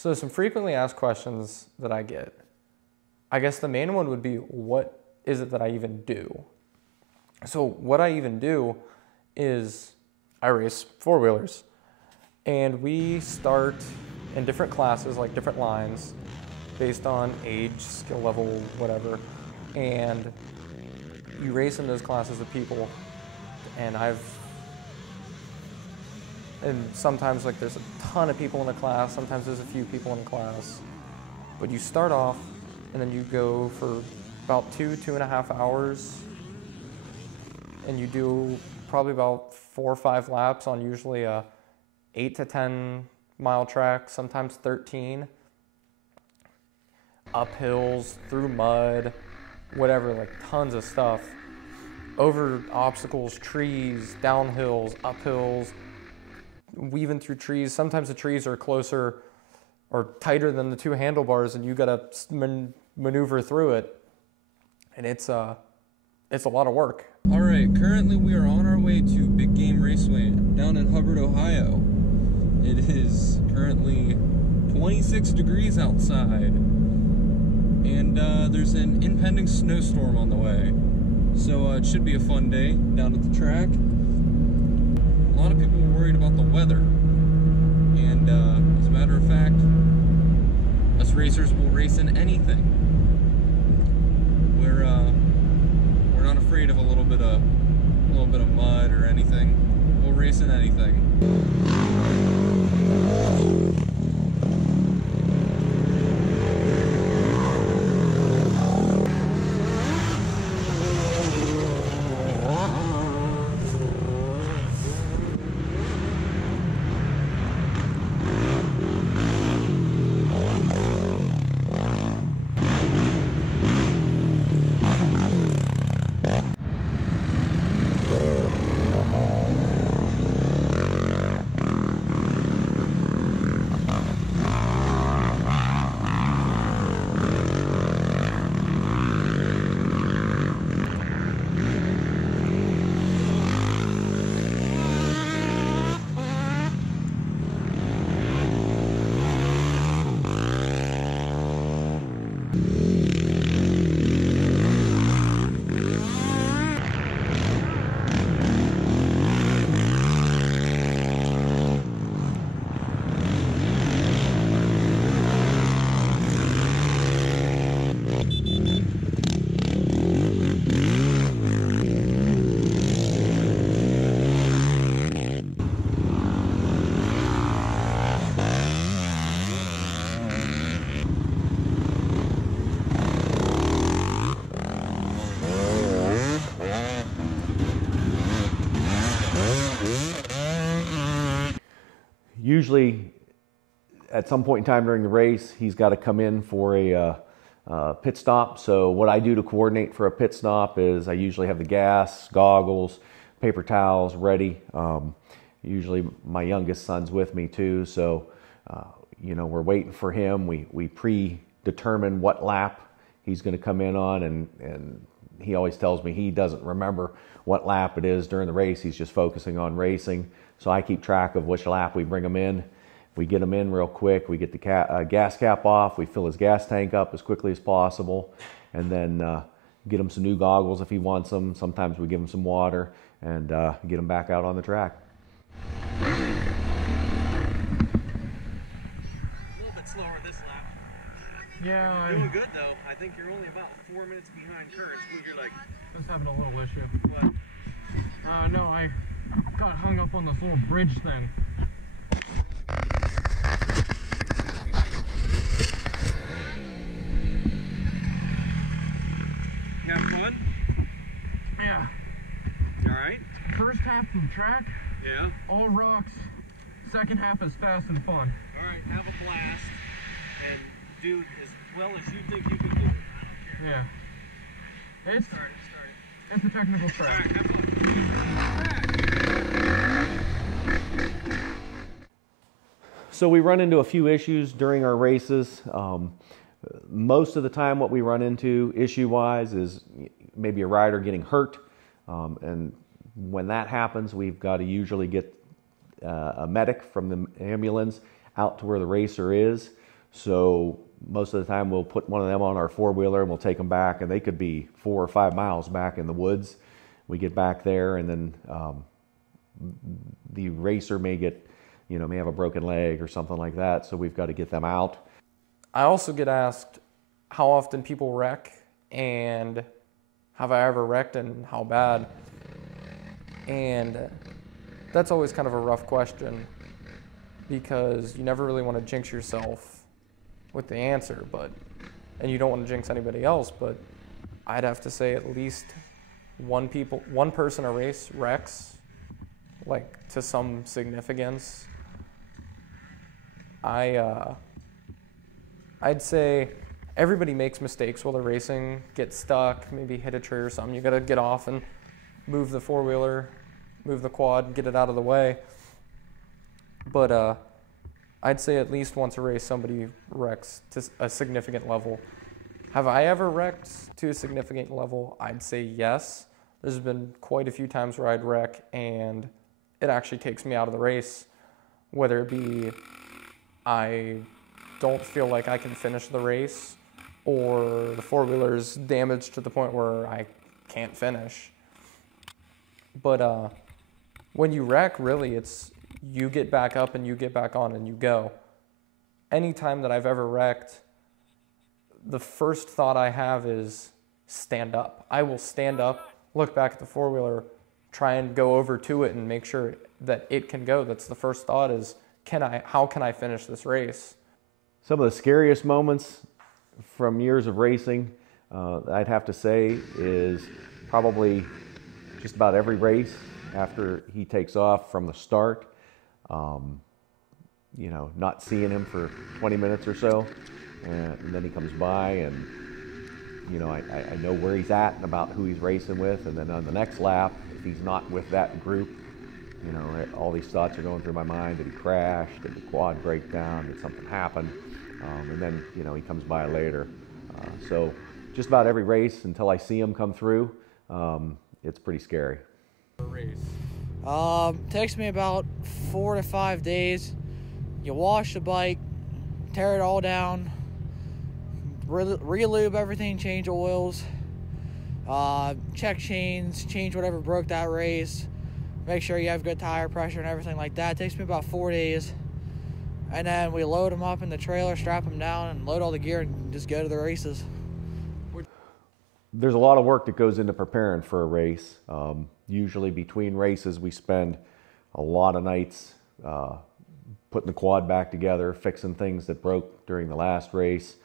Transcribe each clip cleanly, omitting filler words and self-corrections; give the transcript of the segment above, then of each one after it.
So some frequently asked questions that I get. I guess the main one would be, what is it that I even do? So what I even do is I race four-wheelers. And we start in different classes, like different lines, based on age, skill level, whatever. And you race in those classes of people. And sometimes like there's a ton of people in the class, sometimes there's a few people in the class. But you start off and then you go for about 2.5 hours, and you do probably about 4 or 5 laps on usually a 8 to 10 mile track, sometimes 13. Up hills, through mud, whatever, like tons of stuff. Over obstacles, trees, down hills, up hills, weaving through trees. Sometimes the trees are closer or tighter than the 2 handlebars, and you gotta maneuver through it. And it's a lot of work. All right, currently we are on our way to Big Game Raceway down in Hubbard, Ohio. It is currently 26 degrees outside, and there's an impending snowstorm on the way. So it should be a fun day down at the track. A lot of people were worried about the weather, and as a matter of fact, us racers will race in anything. We're not afraid of a little bit of mud or anything. We'll race in anything. Usually, at some point in time during the race, he's got to come in for a pit stop. So what I do to coordinate for a pit stop is I usually have the gas, goggles, paper towels ready. Usually my youngest son's with me too, so we're waiting for him. We predetermine what lap he's going to come in on, and he always tells me he doesn't remember what lap it is during the race. He's just focusing on racing. So I keep track of which lap we bring him in. We get him in real quick. We get the gas cap off. We fill his gas tank up as quickly as possible, and then get him some new goggles if he wants them. Sometimes we give him some water and get him back out on the track. A little bit slower this lap. Yeah, You're doing good though. I think you're only about 4 minutes behind currents. Move your leg. Just having a little issue. What? No, I got hung up on this little bridge thing. You have fun? Yeah. You alright? First half of the track, Yeah. all rocks. Second half is fast and fun. Alright, have a blast and do as well as you think you can do. Yeah. It's Start it. It's a technical track. Alright, have fun. So we run into a few issues during our races. Most of the time what we run into issue-wise is maybe a rider getting hurt. And when that happens, we've got to usually get a medic from the ambulance out to where the racer is. So most of the time we'll put one of them on our four-wheeler and we'll take them back, and they could be 4 or 5 miles back in the woods. We get back there, and then the racer may have a broken leg or something like that, so we've got to get them out. I also get asked how often people wreck, and have I ever wrecked and how bad? And that's always kind of a rough question because you never really want to jinx yourself with the answer, and you don't want to jinx anybody else, but I'd have to say at least one person a race wrecks, like to some significance. I'd say everybody makes mistakes while they're racing, get stuck, maybe hit a tree or something. You gotta get off and move the four-wheeler, move the quad, get it out of the way. But I'd say at least once a race somebody wrecks to a significant level. Have I ever wrecked to a significant level? I'd say yes. There's been quite a few times where I'd wreck and it actually takes me out of the race, whether it be I don't feel like I can finish the race or the four-wheeler's damaged to the point where I can't finish. But when you wreck, really, it's you get back up and you get back on and you go. Anytime that I've ever wrecked, the first thought I have is stand up. I will stand up, look back at the four-wheeler, try and go over to it and make sure that it can go. That's the first thought is, how can I finish this race? Some of the scariest moments from years of racing, I'd have to say, is probably just about every race after he takes off from the start. Not seeing him for 20 minutes or so, and then he comes by, and I know where he's at and about who he's racing with, and then on the next lap, if he's not with that group, all these thoughts are going through my mind. Did he crash? Did the quad break down? Did something happen? And then he comes by later. So just about every race until I see him come through, it's pretty scary. Takes me about 4 to 5 days. You wash the bike, tear it all down, re-lube everything, change oils, check chains, change whatever broke that race, make sure you have good tire pressure and everything like that. It takes me about 4 days. And then we load them up in the trailer, strap them down, and load all the gear and just go to the races. There's a lot of work that goes into preparing for a race. Usually between races, we spend a lot of nights putting the quad back together, fixing things that broke during the last race,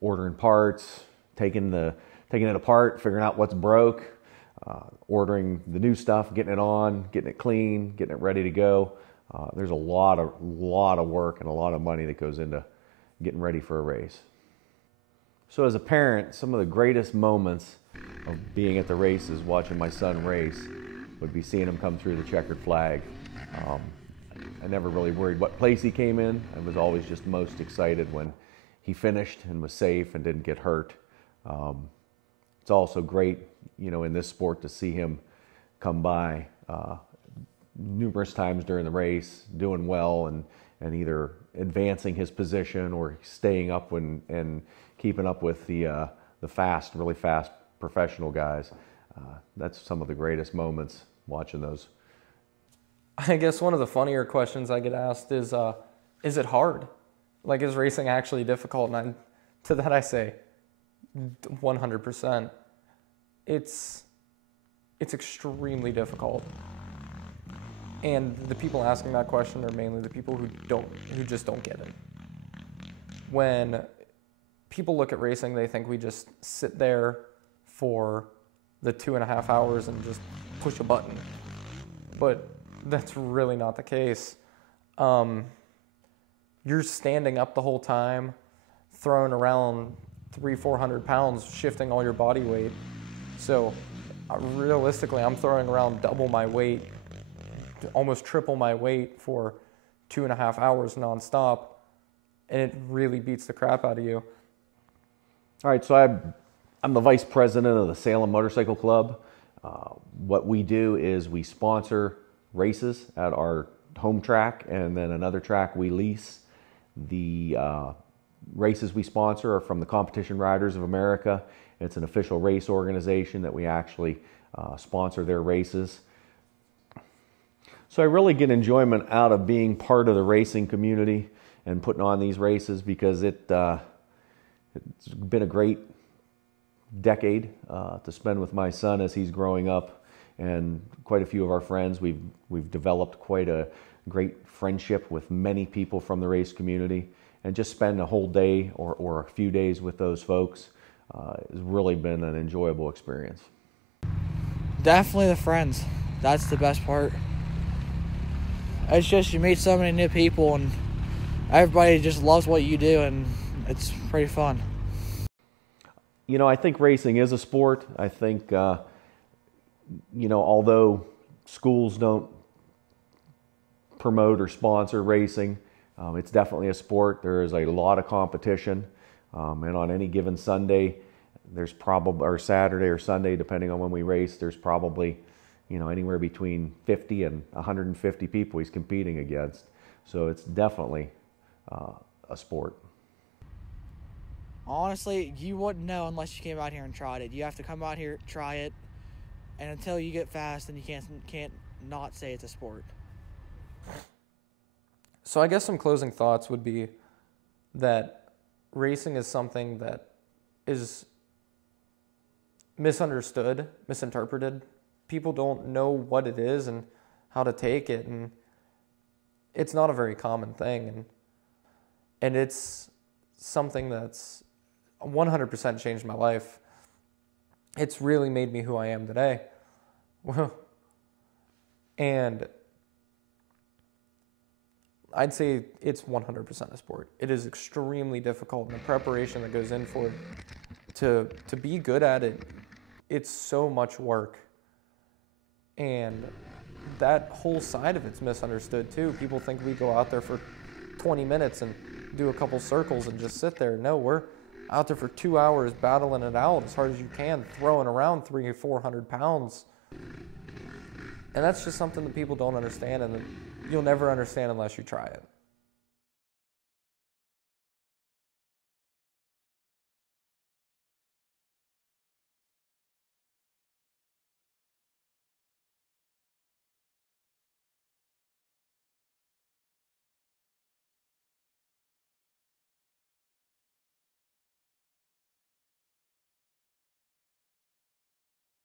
ordering parts, taking it apart, figuring out what's broke, ordering the new stuff, getting it on, getting it clean, getting it ready to go. There's a lot of work and a lot of money that goes into getting ready for a race. So as a parent, some of the greatest moments of being at the races, watching my son race, would be seeing him come through the checkered flag. I never really worried what place he came in. I was always just most excited when he finished and was safe and didn't get hurt. It's also great, in this sport to see him come by numerous times during the race, doing well and either advancing his position or staying up and keeping up with the really fast professional guys. That's some of the greatest moments watching those. I guess one of the funnier questions I get asked is it hard? Like, is racing actually difficult? And to that I say 100%. It's extremely difficult. And the people asking that question are mainly the people who just don't get it. When people look at racing, they think we just sit there for the 2.5 hours and just push a button. But that's really not the case. You're standing up the whole time, throwing around 300-400 pounds, shifting all your body weight. So realistically, I'm throwing around double my weight, almost triple my weight for 2.5 hours nonstop, and it really beats the crap out of you. All right, so I'm the vice president of the Salem Motorcycle Club. What we do is we sponsor races at our home track, and then another track we lease. The races we sponsor are from the Competition Riders of America. It's an official race organization that we actually sponsor their races. So I really get enjoyment out of being part of the racing community and putting on these races, because it's been a great decade to spend with my son as he's growing up, and quite a few of our friends. We've developed quite a great friendship with many people from the race community, and just spend a whole day or a few days with those folks has really been an enjoyable experience. Definitely the friends. That's the best part. It's just you meet so many new people and everybody just loves what you do, and it's pretty fun. You know, I think racing is a sport. I think, you know, although schools don't promote or sponsor racing, it's definitely a sport. There is a lot of competition, and on any given Sunday, there's probably, or Saturday or Sunday, depending on when we race, there's probably, you know, anywhere between 50 and 150 people he's competing against. So it's definitely a sport. Honestly, you wouldn't know unless you came out here and tried it. You have to come out here, try it, and until you get fast, then you can't not say it's a sport. So I guess some closing thoughts would be that racing is something that is misunderstood, misinterpreted. People don't know what it is and how to take it, and it's not a very common thing, and it's something that's 100% changed my life. It's really made me who I am today. And I'd say it's 100% a sport. It is extremely difficult, and the preparation that goes in for it, to be good at it, it's so much work. And that whole side of it's misunderstood too. People think we go out there for 20 minutes and do a couple circles and just sit there. No, we're out there for 2 hours battling it out as hard as you can, throwing around 300 or 400 pounds. And that's just something that people don't understand, and you'll never understand unless you try it.